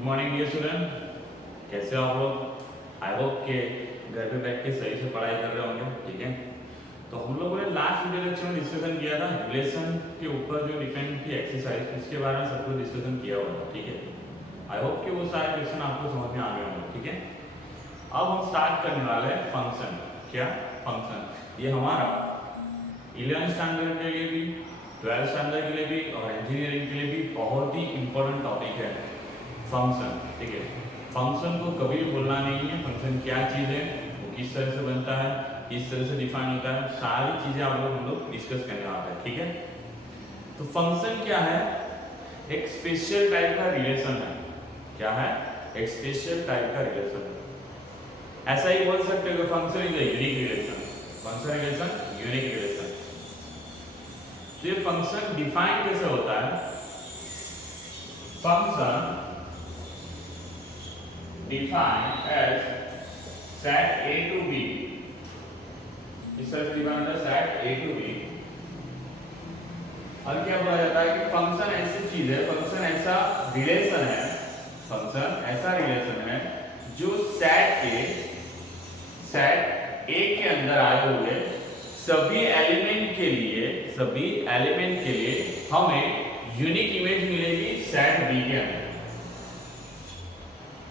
Good morning dear student, कैसे हो आप लोग। आई होप के घर पे बैठ के सही से पढ़ाई कर रहे होंगे। ठीक है, तो हम लोगों ने लास्ट वीडियो लेक्चर में डिस्कशन किया था रिलेशन के ऊपर जो डिपेंड की एक्सरसाइज, उसके बारे में सब कुछ डिस्कशन किया हुआ था। ठीक है, आई होप कि वो सारे क्वेश्चन आपको समझ में आ गए होंगे। ठीक है, अब हम स्टार्ट करने वाले हैं फंक्शन। क्या फंक्शन, ये हमारा 11th स्टैंडर्ड के लिए भी, 12th स्टैंडर्ड के लिए भी और इंजीनियरिंग के लिए भी बहुत ही इंपॉर्टेंट टॉपिक है फंक्शन। ठीक है, फंक्शन को कभी भी भूलना नहीं है। फंक्शन क्या चीज़ है, वो किस तरह से बनता है, किस तरह से डिफाइन होता है, सारी चीज़ें हम लोग डिस्कस करने वाले हैं। ठीक है, तो फंक्शन क्या है, एक स्पेशल टाइप का रिलेशन है। क्या है, एक स्पेशल टाइप का रिलेशन है। ऐसा ही बोल सकते हो कि function is a unique relation. Function relation unique relation. तो ये फंक्शन डिफाइन कैसे होता है, function defined as set A to B, इस तरह से डिफाइन होता है set A to B। और क्या बोला जाता है कि फंक्शन ऐसी चीज है, फंक्शन ऐसा रिलेशन है, फंक्शन ऐसा रिलेशन है जो सेट A के अंदर आए हुए सभी एलिमेंट के लिए हमें यूनिक इमेज मिलेगी सेट B के अंदर।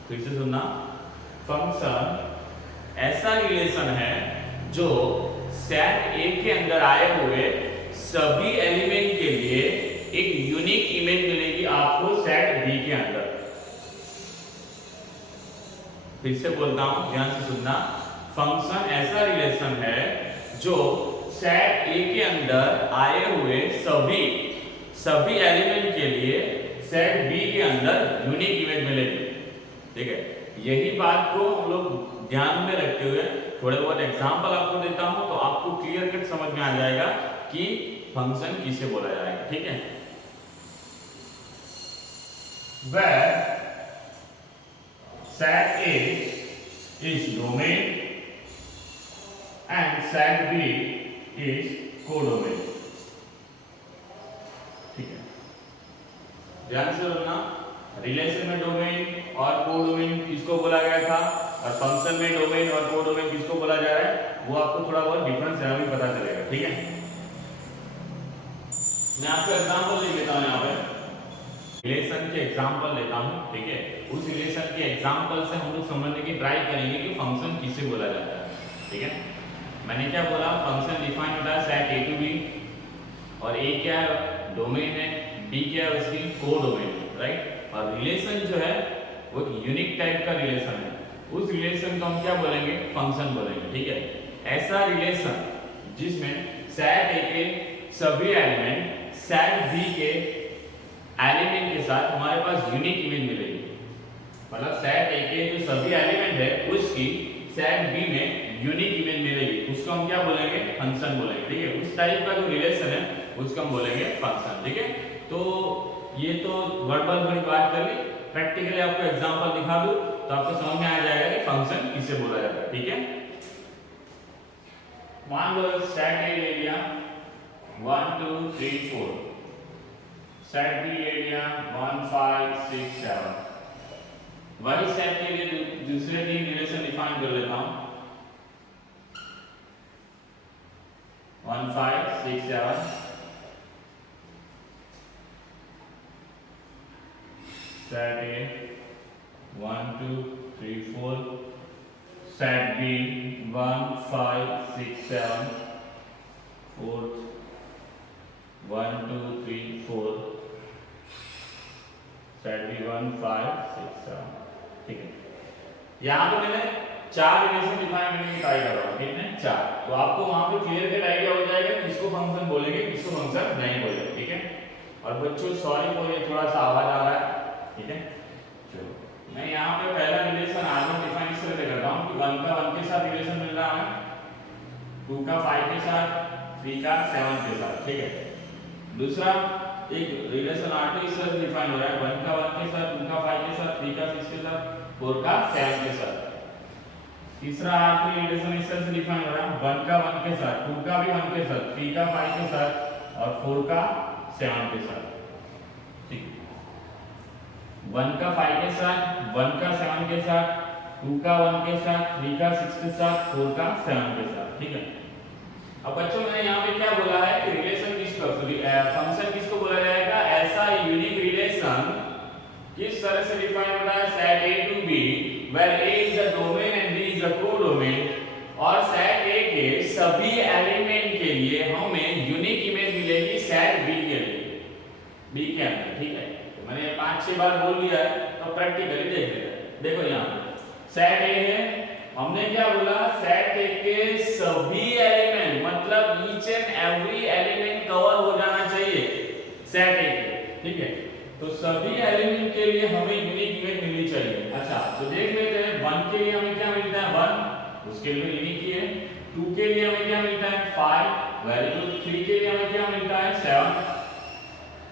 फिर से सुनना, फंक्शन ऐसा रिलेशन है जो सेट A के अंदर आए हुए सभी एलिमेंट के लिए एक यूनिक इमेज मिलेगी आपको सेट B के अंदर। फिर से बोलता हूं, ध्यान से सुनना, फंक्शन ऐसा रिलेशन है जो सेट A के अंदर आए हुए सभी एलिमेंट के लिए सेट B के अंदर यूनिक इमेज मिलेगी। ठीक है, यही बात को हम लोग ध्यान में रखते हुए थोड़े बहुत एग्जांपल आपको देता हूं, तो आपको क्लियर कट समझ में आ जाएगा कि फंक्शन किसे बोला जाएगा। ठीक है, where set A is domain and set B is codomain। ठीक है, ध्यान से सुनना, रिलेशन में डोमेन और कोडोमेन किसको बोला गया था, और फंक्शन में डोमेन और कोडोमेन किसको बोला जा रहा है, वो आपको थोड़ा बहुत डिफरेंस यहाँ भी पता चलेगा। ठीक है, मैं आपको एग्जांपल ले लेता हूँ, यहाँ पे रिलेशन के एग्जांपल लेता हूँ। ठीक है, उस रिलेशन के एग्जांपल से हम लोग समझने की ट्राई करेंगे कि फंक्शन किसे बोला जाता है। ठीक है, मैंने क्या बोला, फंक्शन डिफाइन होता है सेट A to B, और A क्या है, डोमेन है, B क्या है, उसकी कोडोमेन, राइट। और रिलेशन जो है वो यूनिक टाइप का रिलेशन है, उस रिलेशन को हम क्या बोलेंगे, फंक्शन बोलेंगे। ठीक है, ऐसा रिलेशन जिसमें सेट A के सभी एलिमेंट सेट B के एलिमेंट के साथ हमारे पास यूनिक इमेज मिलेगी। मतलब सेट A के जो सभी एलिमेंट है उसकी सेट B में यूनिक इमेज मिलेगी, उसको हम क्या बोलेंगे, फंक्शन बोलेंगे। ठीक है, उस टाइप का जो रिलेशन है उसको हम बोलेंगे फंक्शन। ठीक है, तो ये तो वर्बल थोड़ी बात कर ली, प्रैक्टिकली आपको एग्जांपल दिखा दूं तो आपको समझ में आ जाएगा कि फंक्शन किसे बोला जाता है। ठीक है, मान लो सेट A ले लिया 1 2 3 4, सेट B ले लिया 1 5 6 7। वही सेट के लिए दूसरे तीन रिलेशन डिफाइन कर लेता हूं, 1 5 6 7, set A 1 2 3 4, set B 1 5 6 7, fourth 1 2 3 4, set B 1 5 6 7। ठीक है, यहाँ पे मैंने चार रिलेशन डिफाइन करने की ट्राई कर रहा हूँ। ठीक है, चार, तो आपको वहां पे क्लियर कट आइडिया हो जाएगा किसको फंक्शन बोलेंगे, किसको फंक्शन नहीं बोलेंगे। ठीक है, और बच्चों सॉरी फॉर ये थोड़ा सा आवाज आ रहा है। ठीक है, चलो मैं यहाँ पे पहला रिलेशन R1 डिफाइन इस तरह से करता हूँ कि 1 का 1 के साथ रिलेशन मिल रहा है, 2 का 5 के साथ, 3 का 7 के साथ। ठीक है, दूसरा एक रिलेशन R2 इस तरह से डिफाइन हो रहा है, 1 का 1 के साथ, 2 का 5 के साथ, 3 का 6 के साथ, 4 का 7 के साथ। तीसरा R3 रिलेशन इस तरह से डिफाइन हो रहा है, 1 का 1 के साथ, 2 का भी 1 के साथ, 3 का 5 के साथ और 4 का 7 के साथ। ठीक है, 1 का 5 के साथ, 1 का 7 के साथ, 2 का 1 के साथ, 3 का 6 के साथ, 4 का 7 के साथ, ठीक है। अब बच्चों मैंने यहाँ पे क्या बोला है कि रिलेशन किसको, फंक्शन किसको बोला जाएगा, ऐसा यूनिक रिलेशन किस तरह से डिफाइन होता है, set A to B where A is the domain and B is the codomain, और सेट A के सभी एलिमेंट के लिए हमें यूनिक इमेज मिलेगी सेट B के लिए, B के अंदर, ठीक है। तो मैंने 5-6 बार बोल दिया है, तो प्रैक्टिकली देख लेते हैं। देखो यहाँ पे सेट A है, हमने क्या बोला, सेट A के सभी एलिमेंट, मतलब each and every element cover हो जाना चाहिए सेट A के, ठीक है। तो सभी एलिमेंट के लिए हमें यूनिक इमेज मिलनी चाहिए। अच्छा, तो देख लेते हैं 1 के लिए हमें क्या मिलता है, 1, उसके लिए यूनिक ही है। 2 के लिए हमें क्या मिलता है, 5, वेरी गुड। 3 के लिए हमें क्या मिलता है, 7।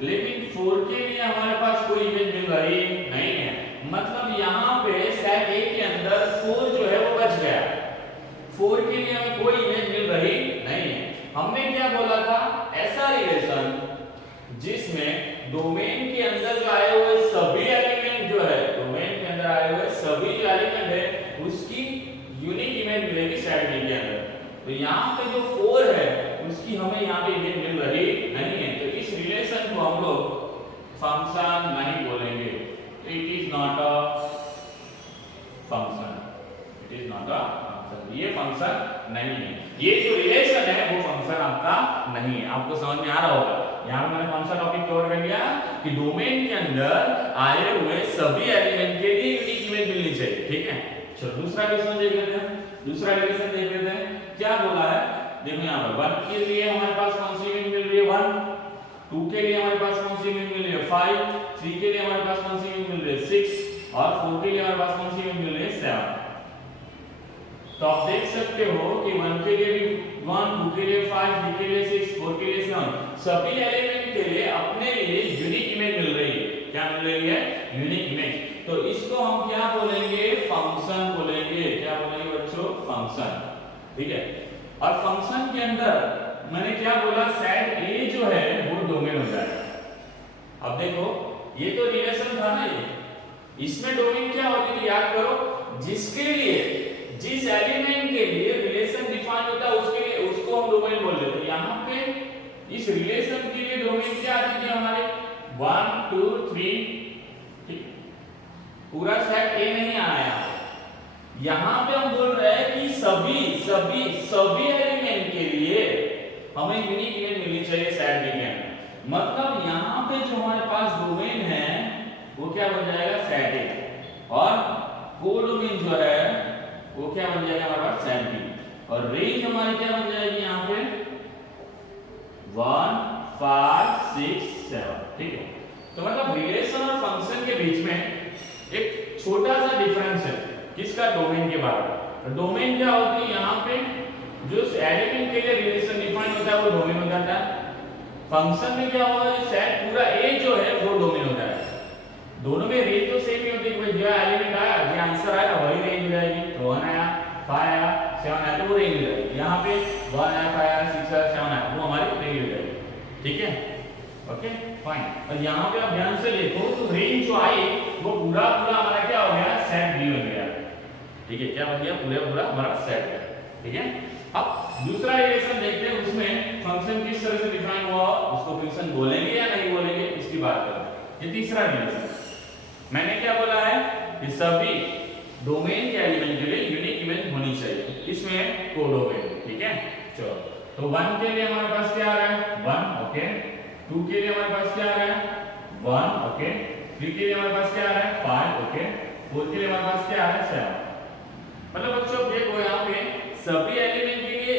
लेकिन 4 के लिए हमारे पास कोई इमेज मिल रही नहीं है, मतलब यहाँ पे सेट A के अंदर 4 जो है वो बच गया। 4 के लिए हमें कोई इमेज मिल रही नहीं है। हमने क्या बोला था, ऐसा रिलेशन जिसमें डोमेन के अंदर जो आए हुए सभी एलिमेंट जो है, डोमेन के अंदर आए हुए सभी जो एलिमेंट है उसकी यूनिक इमेज मिलेगी सेट B के अंदर। तो यहाँ पे जो 4 है उसकी हमें यहाँ पे इमेज मिल रही नहीं है, तो इस रिलेशन को हम लोग फंक्शन नहीं बोलेंगे। It is not a function, it is not a function, ये फंक्शन नहीं है। ये जो रिलेशन है वो फंक्शन आपका नहीं है। आपको समझ में आ रहा होगा, यहाँ मैंने कौन सा टॉपिक कवर कर लिया कि डोमेन के अंदर आए हुए सभी एलिमेंट के लिए यूनिक इमेज मिलनी चाहिए, ठीक है। चलो दूसरा रिलेशन देख लेते हैं। दूसरा रिलेशन देख लेते हैं क्या बोला है, देखो यहाँ पर 1 के लिए हमारे पास कौन सी इमेज मिल रही है, 1। 2 के लिए हमारे पास कौन सी इमेज मिल रही है, 5। 3 के लिए हमारे पास कौन सी इमेज मिल रही है, 6, और 4 के लिए हमारे पास कौन सी इमेज मिल रही है, 7। तो आप देख सकते हो कि 1 के लिए भी 1, 2 के लिए 5, 3 के लिए 6, 4 के लिए 7, सभी एलिमेंट के लिए अपने लिए यूनिक इमेज मिल रही है। क्या मिल रही है, यूनिक इमेज। तो इसको हम क्या बोलेंगे, फंक्शन बोलेंगे। क्या बोलेंगे बच्चों, फंक्शन, ठीक है। और फंक्शन के अंदर मैंने क्या बोला, सेट A जो है वो डोमेन हो जाएगा। अब देखो ये तो रिलेशन था ना, ये इसमें डोमेन क्या होती थी, याद करो, जिसके लिए जिस एलिमेंट के लिए रिलेशन डिफाइन होता है उसके लिए उसको हम डोमेन बोल देते हैं। यहाँ पे इस रिलेशन के लिए डोमेन क्या आती थी हमारे, 1 2 3, ठीक, पूरा सेट A नहीं आना है। यहाँ पे हम बोल रहे हैं कि सभी सभी सभी एलिमेंट के लिए हमें यूनिक इमेज मिलनी चाहिए सेट B के अंदर। मतलब यहाँ पे जो हमारे पास डोमेन है वो क्या बन जाएगा, सेट A, और कोडोमेन जो है वो क्या बन जाएगा हमारे पास, सेट B, और रेंज हमारी क्या बन जाएगी यहाँ पे, 1 5 6 7, ठीक है। तो मतलब रिलेशन और फंक्शन के बीच में एक छोटा सा डिफरेंस है, किसका, डोमेन के बारे में। डोमेन क्या होती है, यहाँ पे जो एलिमेंट के लिए रिलेशन डिफाइन होता है वो डोमेन हो जाता है। फंक्शन में क्या होगा, सेट पूरा A जो है वो डोमेन हो जाएगा। दोनों में रेंज तो सेम ही होती है, जो एलिमेंट आया, जो आंसर आया वही रेंज हो जाएगी। तो 1 आया, 5 आया, 7 आया, तो वो रेंज हो जाएगी। यहाँ पे 1 आया, 5 आया, 6 आया, 7 आया, वो हमारी रेंज हो जाएगी, ठीक है। Okay fine. और यहाँ पे आप ध्यान से देखो तो रेंज जो आई वो पूरा पूरा हमारा क्या हो गया, सेट B बन गया, ठीक है। क्या बन गया, पूरा पूरा हमारा सेट है, ठीक है। अब दूसरा रिलेशन देखते हैं, उसमें फंक्शन किस तरह से डिफाइन हुआ, उसको फंक्शन बोलेंगे या नहीं बोलेंगे, इसकी बात करते हैं। ये तीसरा रिलेशन मैंने क्या बोला है कि सभी डोमेन के एलिमेंट के लिए यूनिक इमेज होनी चाहिए, इसमें कोडोमेन, ठीक है। चलो तो 1 के लिए हमारे पास क्या आ रहा है, 1, ओके। 2 के लिए हमारे पास क्या आ रहा है, 1, ओके। 3 के लिए हमारे पास क्या आ रहा है, 5, ओके। 4 के लिए हमारे पास क्या आ रहा है, 7। मतलब बच्चों देखो यहाँ पे सभी एलिमेंट के लिए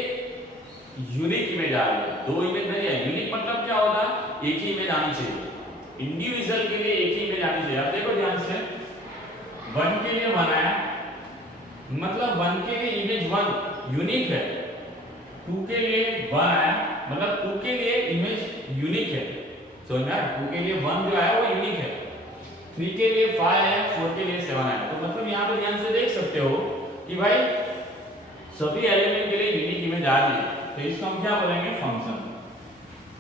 यूनिक इमेज आ रही है, 2 इमेज नहीं है। यूनिक मतलब क्या होता है, एक ही इमेज आनी चाहिए, इंडिविजुअल के लिए एक ही इमेज आनी चाहिए। आप देखो ध्यान से, 1 के लिए 1 आया, मतलब 1 के लिए इमेज 1 यूनिक है। 2 के लिए 1 आया, मतलब 2 के लिए इमेज यूनिक है। समझ में आया, 2 के लिए 1 जो आया वो यूनिक है। 3 के लिए 5 आया, 4 के लिए 7 आया। तो मतलब यहाँ पे ध्यान से देख सकते हो कि भाई सभी एलिमेंट के लिए यूनिक इमेज आ रही है, तो इसको हम क्या बोलेंगे, फंक्शन।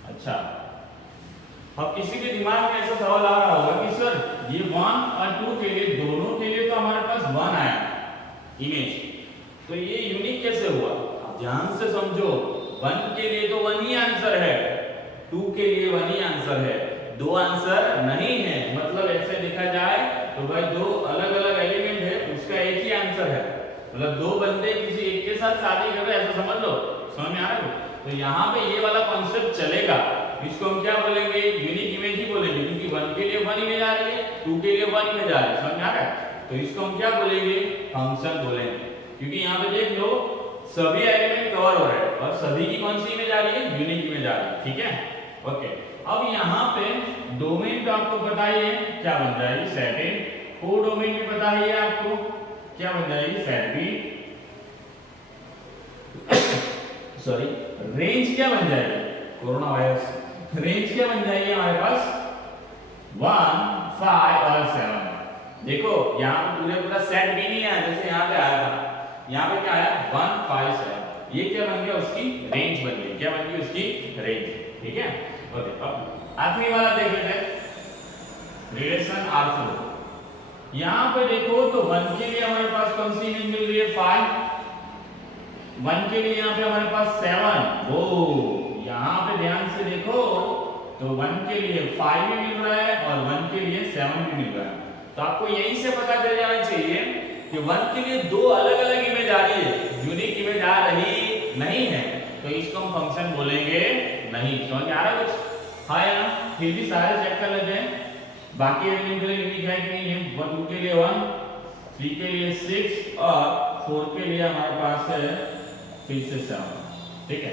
अच्छा, अब किसी के दिमाग में ऐसा सवाल आ रहा होगा कि सर ये 1 और 2 के लिए दोनों के लिए तो हमारे पास 1 आया इमेज, तो ये यूनिक कैसे हुआ? अब ध्यान से समझो, 1 के लिए तो 1 ही आंसर है, 2 के लिए 1 ही आंसर है, 2 आंसर नहीं है। मतलब ऐसे देखा जाए तो भाई 2 अलग अलग एलिमेंट है, उसका एक ही आंसर है। मतलब 2 बंदे किसी एक के साथ शादी कर रहे हैं, ऐसा समझ लो। समझ में आ रहा है? तो यहाँ पे ये वाला कॉन्सेप्ट चलेगा। इसको हम क्या बोलेंगे? यूनिक इमेज ही बोलेंगे, क्योंकि 1 के लिए 1 इमेज आ रही है, 2 के लिए 1 इमेज आ रही है। समझ में आ रहा है? तो इसको हम क्या बोलेंगे? फंक्शन बोलेंगे, क्योंकि यहाँ पे देख लो सभी एलिमेंट कवर हो रहे हैं और सभी की कौन सी इमेज आ रही है? यूनिक इमेज आ रही है। ठीक है, ओके। अब यहाँ पे डोमेन तो आपको पता ही है, क्या बन जाएगी? सेट ए। को डोमेन भी पता ही है आपको, क्या बन जाएगी? Set B. सॉरी, रेंज क्या बन जाएगी? Corona virus. रेंज क्या बन जाएगी हमारे पास? 1, 5 और 7। देखो यहाँ पे पूरा सेट भी नहीं है जैसे यहाँ पे आया था, यहाँ पे क्या आया? 1, 5, 7। ये क्या बन गया? उसकी रेंज बन गई। क्या बन गई? उसकी रेंज। ठीक है, ओके। अब आखिरी वाला देख लेते हैं, रिलेशन R4। यहाँ पे देखो तो 1 के लिए हमारे पास कौन सी इमेज मिल रही है? 5। 1 के लिए यहाँ पे हमारे पास 7। ओ यहाँ पे ध्यान से देखो तो 1 के लिए 5 भी मिल रहा है और 1 के लिए 7 भी मिल रहा है। तो आपको यहीं से पता चल जाना चाहिए कि 1 के लिए 2 अलग अलग इमेज आ रही है, यूनिक इमेज आ रही नहीं है, तो इसको हम फंक्शन बोलेंगे नहीं। समझ में आ रहा है कुछ? हाँ या ना? फिर भी सारे चेक कर लेते हैं बाकी एलिमेंट के लिए यूनिक है कि नहीं है। 2 के लिए 1, 3 के लिए 6 और 4 के लिए हमारे पास है 3 से 7। ठीक है,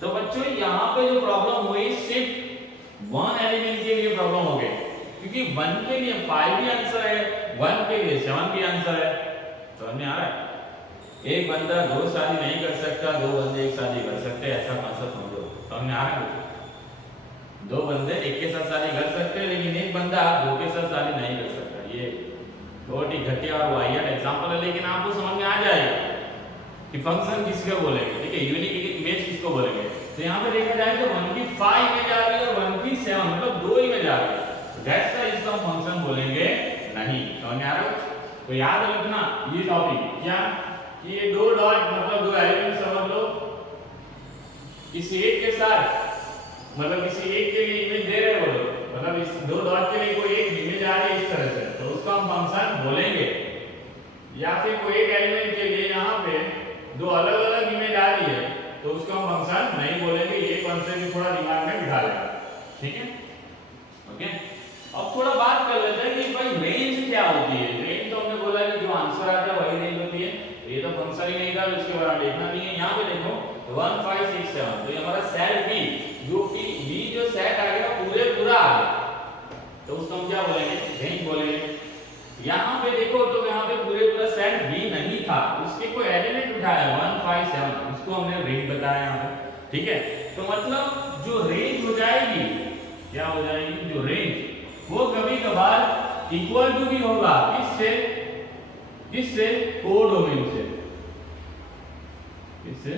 तो बच्चों यहाँ पे जो प्रॉब्लम हुई सिर्फ 1 एलिमेंट के लिए प्रॉब्लम हो गई, क्योंकि 1 के लिए 5 भी आंसर है, 1 के लिए 7 भी आंसर है। समझ में आ रहा है? एक बंदा 2 शादी नहीं कर सकता, 2 बंदे एक शादी कर सकते हैं, ऐसा कॉन्सेप्ट समझो। समझ में आ रहा है? 2 बंदे एक के साथ शादी कर सकते हैं, लेकिन एक बंदा 2 के साथ शादी नहीं कर सकता। ये बहुत ही घटिया और वाहियात एग्जांपल है, लेकिन आपको समझ में आ जाएगा कि फंक्शन किसको बोलेंगे। ठीक है, यूनिक इमेज किसको बोलेंगे। तो यहाँ पे देखा जाए तो 1 की 5 इमेज आ रही है और 1 की 7, मतलब 2 इमेज आ रही है। दैट्स व्हाई इसको हम फंक्शन बोलेंगे नहीं। समझ में आ रहा है? तो याद रखना ये टॉपिक क्या, कि ये 2 डॉट मतलब 2 एलिमेंट समझ लो, किसी एक के साथ मतलब किसी एक के लिए इमेज दे रहे हो, मतलब इस 2 डॉट के लिए कोई एक इमेज आ रही है इस तरह से, तो उसको हम फंक्शन बोलेंगे। या फिर कोई एक एलिमेंट के लिए यहाँ पे 2 अलग अलग इमेज आ रही है, तो उसको हम फंक्शन नहीं बोलेंगे। ये कॉन्सेप्ट थोड़ा दिमाग में बिठा लेना। ठीक है, ओके। अब थोड़ा बात कर लेते हैं कि भाई रेंज क्या होती है। रेंज तो हमने बोला कि जो आंसर आता है वही रेंज होती है। ये तो फंक्शन ही नहीं था, इसके बारे में देखना नहीं है। यहाँ पे देखो 1, 5, 6, 7, तो ये हमारा सेट बी, जो कि बी जो सेट आ गया पूरा आ गया, तो उसको हम क्या बोलेंगे? रेंज बोलेंगे। यहाँ पे देखो तो यहाँ पे पूरा सेट बी नहीं था, उसके कोई एलिमेंट उठाया 1, 5, 7, उसको हमने रेंज बताया यहाँ पे। ठीक है, तो मतलब जो रेंज हो जाएगी, क्या हो जाएगी? जो रेंज वो कभी कभार इक्वल टू भी होगा किससे? कोडोमेन से। इससे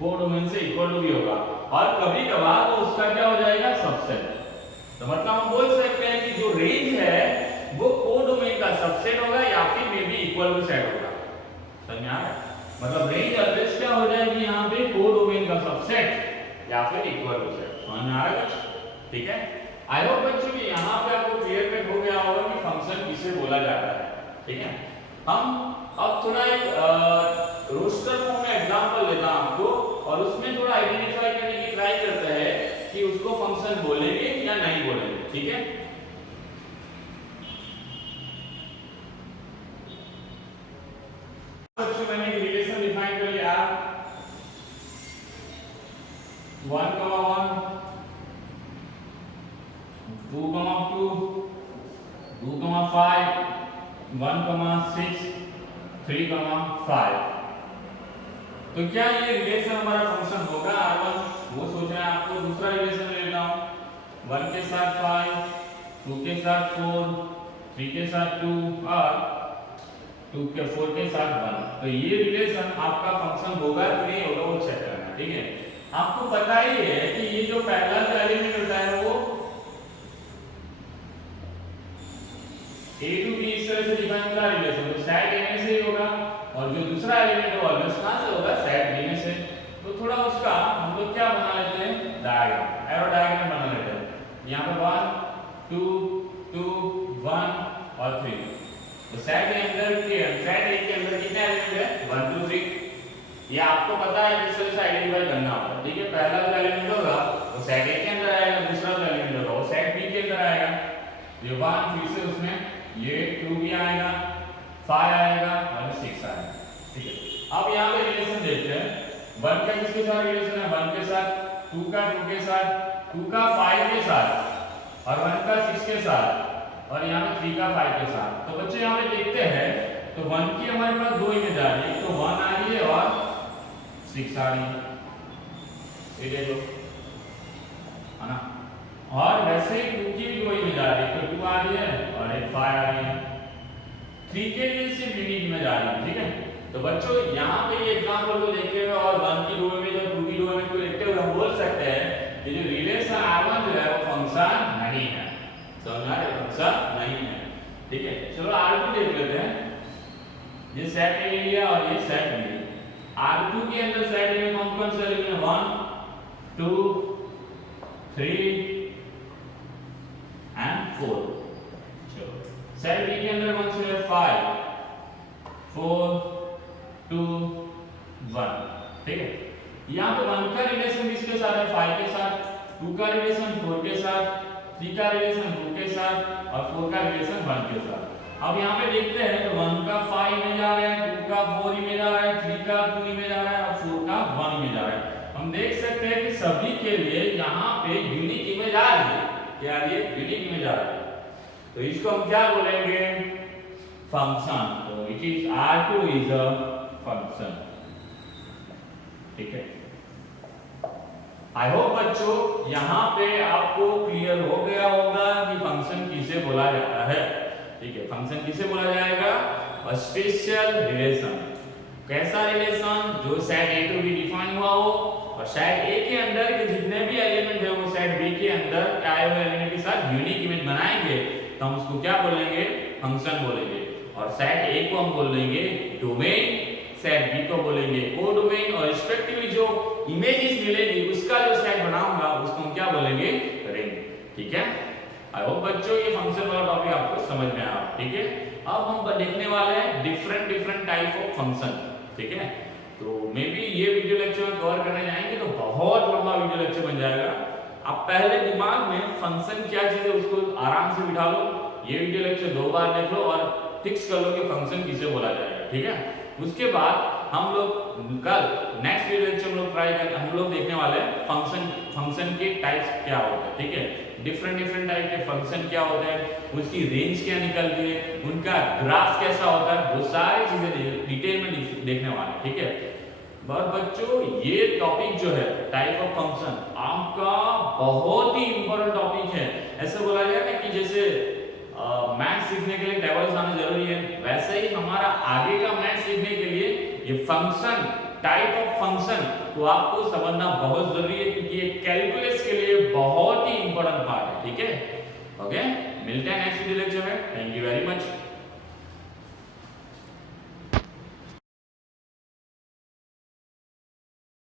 कोडोमेन से इक्वल टू भी होगा, और कभी कभार वो उसका क्या हो जाएगा? सबसेट। तो मतलब हम बोल सकते हैं कि जो रेंज है वो कोडोमेन का सबसेट होगा या फिर may be equal to set होगा। समझ में आ रहा है? मतलब रेंज ऑलवेज क्या हो जाएगी यहाँ पे? कोडोमेन का सबसेट या फिर इक्वल टू सेट। समझ में आ रहा है? ठीक है, आई होप बच्चों कि यहाँ पे आपको क्लियर कट हो गया होगा कि फंक्शन किसे बोला जाता है। ठीक है, हम अब थोड़ा एक रोस्टर फॉर्म में एग्जांपल लेता हूं आपको, और उसमें थोड़ा आइडेंटिफाई करने की ट्राई करता है कि उसको फंक्शन बोलेंगे या नहीं बोलेंगे। ठीक है, बच्चों मैंने एक रिलेशन डिफाइन कर लिया 1, 1, 2, 2, 2, 5, 1, 6, 3, 5। तो क्या ये रिलेशन हमारा फंक्शन होगा R1? वो सोच रहे हैं आपको। दूसरा रिलेशन ले लेता हूं, 1 के साथ 5, 2 के साथ 4, 3 के साथ 2 और 4 के साथ 1। तो ये रिलेशन आपका फंक्शन होगा कि नहीं होगा वो चेक करना। ठीक है, आपको पता ही है कि ये जो पहला एलिमेंट होता है वो ए टू बी इस तरह से डिफाइन होगा रिलेशन, तो सेट ए में से ही होगा और जो दूसरा एलिमेंट है वो ऑलवेज कहां से होगा, सेट बी में से। तो थोड़ा उसका हम लोग क्या बना लेते हैं, डायग्राम, एरो डायग्राम बना लेते हैं। यहाँ पे 1 2 2 1 और 3। तो सेट ए के अंदर कितने एलिमेंट है, 1 2 3। ये आपको पता है जिस तरह से आइडेंटिफाई करना होगा, ठीक है। पहला जो एलिमेंट होगा वो सेट ए के अंदर आएगा, दूसरा जो एलिमेंट होगा वो सेट बी के अंदर आएगा। ये 1 फिर से उसमें ये 2 भी आएगा, 5 आएगा और 6 आएगा, ठीक है। अब यहाँ पे रिलेशन देखते हैं, 1 का किसके साथ रिलेशन है, 1 के साथ, 2 का 2 के साथ, 2 का 5 के साथ और 1 का 6 के साथ और यहाँ पे 3 का 5 के साथ। तो बच्चे यहाँ पे देखते हैं तो 1 की हमारे पास दो इमेज आ रही है, तो 1 आ रही है और 6 आ रही है, ये देखो, है ना। और वैसे ही 2 की भी दो इमेज आ रही है, तो 2 आ रही है और एक 5 आ रही है। 3 के लिए सिर्फ यूनिक इमेज आ रही है, ठीक है। तो बच्चों यहाँ पे ये एग्जांपल को देखते हुए और 1 की दो इमेज और 2 की दो इमेज को देखते हुए हम बोल सकते हैं कि जो रिलेशन R1 जो है वो फंक्शन नहीं है, समझा रहे, फंक्शन नहीं है, ठीक है। चलो R2 देख लेते हैं। ये सेट ए लिया और ये सेट बी। R2 के अंदर सेट ए में कौन कौन से एलिमेंट, 1 2 3 and 4। चलो सेट बी के अंदर कौन से है, 5 4 2 1, ठीक है। यहाँ पे 1 का रिलेशन किसके साथ है, 5 के साथ, 2 का रिलेशन 4 के साथ, 3 का रिलेशन 2 के साथ और 4 का रिलेशन 1 के साथ। अब यहाँ पे देखते हैं तो 1 का 5 इमेज आ रहा है, 2 का 4 इमेज आ रहा है, 3 का 2 इमेज आ रहा है और 4 का 1 इमेज आ रहा है। हम देख सकते हैं कि सभी के लिए यहाँ पे यूनिक इमेज आ रही है, क्या ये यूनिक इमेज आ रहा है। तो इसको हम क्या बोलेंगे, फंक्शन। तो it is R2 is a function, ठीक है। आई होप बच्चों यहाँ पे आपको क्लियर हो गया होगा कि फंक्शन किसे बोला जाता है, ठीक है। फंक्शन किसे बोला जाएगा, स्पेशल रिलेशन। कैसा रिलेशन, जो set A to B define हुआ हो और सेट ए के अंदर के जितने भी एलिमेंट है वो सेट बी के अंदर आए हुए एलिमेंट के साथ यूनिक इमेज बनाएंगे तो हम उसको क्या बोलेंगे, फंक्शन बोलेंगे। और सेट ए को हम बोलेंगे डोमेन, सेट बी को बोलेंगे कोडोमेन और रिस्पेक्टिवली जो इमेजेस मिलेगी उसका जो सेट बनाऊंगा उसको हम क्या बोलेंगे, रिंग, ठीक है। आई होप बच्चों ये फंक्शन वाला टॉपिक आपको समझ में आया, ठीक है। अब हम देखने वाले हैं डिफरेंट टाइप ऑफ फंक्शन, ठीक है। तो मे बी ये वीडियो लेक्चर में कवर करने जाएंगे तो बहुत लंबा वीडियो लेक्चर बन जाएगा। आप पहले दिमाग में फंक्शन क्या चीज है उसको आराम से बिठा लो, ये वीडियो लेक्चर 2 बार देख लो और फिक्स कर लो कि फंक्शन किसे बोला जाएगा, ठीक है। उसके बाद हम लोग कल नेक्स्ट वीडियो लेक्चर हम लोग ट्राई कर हम लोग देखने वाले हैं फंक्शन के टाइप्स क्या होते हैं, ठीक है। डिफरेंट टाइप के फंक्शन क्या होते हैं, उसकी रेंज क्या निकलती है, उनका ग्राफ कैसा होता है, वो सारी चीजें डिटेल में देखने वाले हैं, ठीक है। और बच्चों ये टॉपिक जो है टाइप ऑफ फंक्शन आपका बहुत ही इंपॉर्टेंट टॉपिक है। ऐसे बोला जाए ना कि जैसे मैथ्स सीखने के लिए टेबल्स आना जरूरी है, वैसे ही हमारा आगे का मैथ्स सीखने के लिए ये फंक्शन, टाइप ऑफ फंक्शन को आपको समझना बहुत जरूरी है क्योंकि ये कैलकुलस के लिए बहुत ही इंपॉर्टेंट पार्ट है, ठीक है। ओके, मिलते हैं नेक्स्ट वीडियो लेक्चर में। Thank you very much.